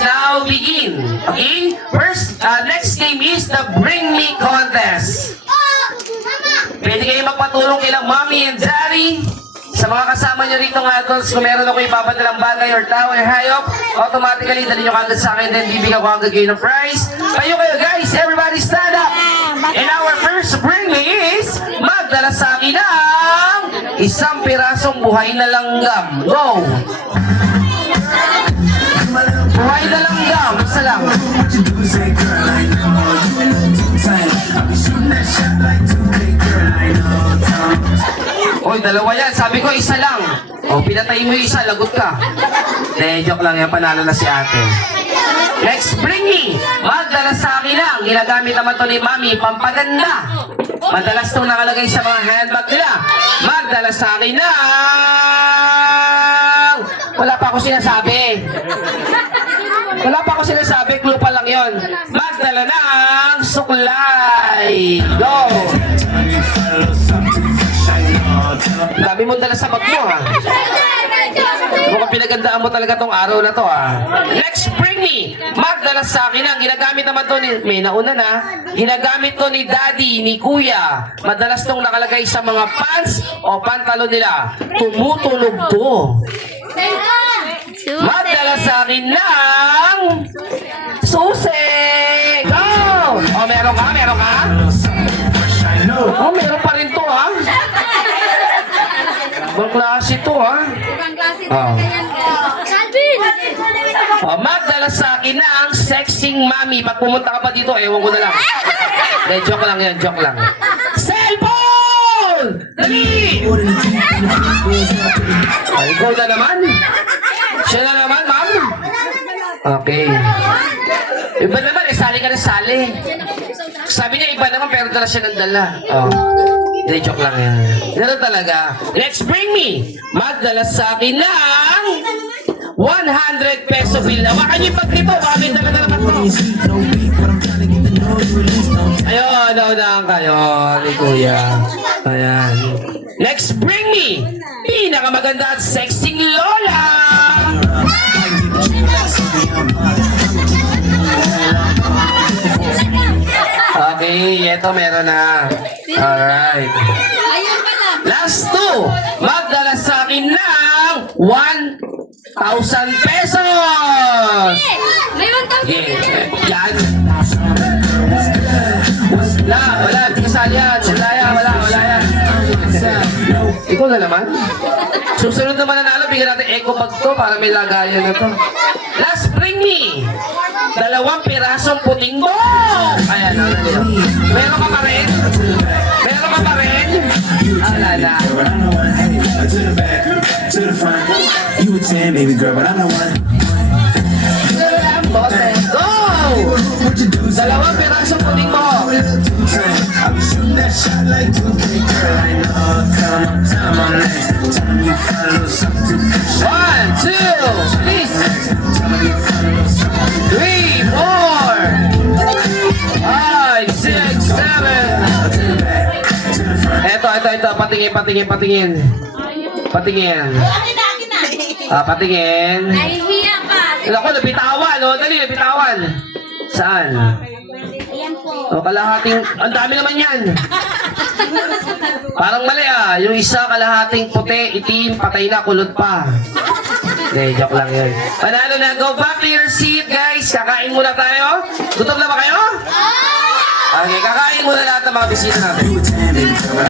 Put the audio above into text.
now begin. Okay? First, next game is the Bring Me Contest. Pwede kayo magpatulong kila mommy and daddy. Sa mga kasama nyo rito ng adults, kung meron ako ipapadalang bagay or tao or hayop, automatically dali nyo kagad sa akin, then bibigyan ko agad kayo ng prize. Kayo guys, everybody stand up! And our first Bring Me is magdala sa akin ng isang pirasong buhay na langgam. Go! Buhay na langgam, isa lang. Oy, dalawa yan. Sabi ko, isa lang. O, pinatay mo yung isa, lagot ka. Joke lang yan, panalo na si ate. Next, Bring Me. Magdala sa akin lang. Ginagamit naman to ni mami, pampaganda. Madalas itong nakalagay sa mga handbag nila. Magdala sa akin lang. Wala pa ako sinasabi. Wala pa ako sinasabi, clue pa lang yon. Magdala ng suklay. Go! Dami mong dala sa bag mo, ha? Mukhang pinagandaan mo talaga tong araw na to, ha? Next, Bring Me. Magdala sa akin ang ginagamit naman to ni... May nauna na. Ginagamit to ni daddy, ni kuya. Madalas tong nakalagay sa mga pants o pantalon nila. Tumutunog to. Magdala sa akin ng susi! Go! O, meron ka? Meron ka? O, meron pa rin to, ha? Ibang klase to, ha? O, magdala sa akin na ang sexing mami. Pag pumunta ka pa dito, ewan ko na lang. Joke lang yan, joke lang. Cellphone! Dali! Ay, ikaw na naman. Siya na naman, ma'am. Okay. Iba naman, sali ka na sali. Sabi niya, iba naman, pero dala siya ng dala. Oh. Hindi, joke lang yan. Ganun talaga. Let's Bring Me. Magdala sa akin ng 100 peso bill. Hawakan niyo yung pagkripo. Baka may dala na naman to. Ayun, naunahan kayo ni Kuya. Ayan. Next, Bring Me. Pinakamaganda at sexing lola. Okay, ito meron na. Alright. Last two. Magdala sa akin ng 1,000 pesos. May 1,000 Yan. Wala. Hindi kasali yan. Wala yan. Ikaw na naman. Susunod naman na nalo, bigyan natin eco bag to para may lagayan na to. Last, Bring Me. 2 pirasong puting bong. Ayan, meron ka pa rin? Meron ka pa rin? Alala. You a 10, baby girl, but I'm the one. Go! 2 pirasong puting bong. I'll be shooting that shot like 2K, girl. I know, come on, time on next. Tell me you find a little something fresh. 1, 2, please. 3, 4, 5, 6, 7. Ito. Patingin. Patingin. Nahihiya ka. Ako, nabitawan, no? Dali, nabitawan. Saan? Ayan po. O, kalahating... Ang dami naman yan. Parang mali, ah. Yung isa, kalahating puti, itim, patay na, kulot pa. Okay, joke lang yun. Panalo na. Go back to your seat, guys. Kakain muna tayo. Gutom na ba kayo? Okay, kakain muna lahat ng mga bisita natin.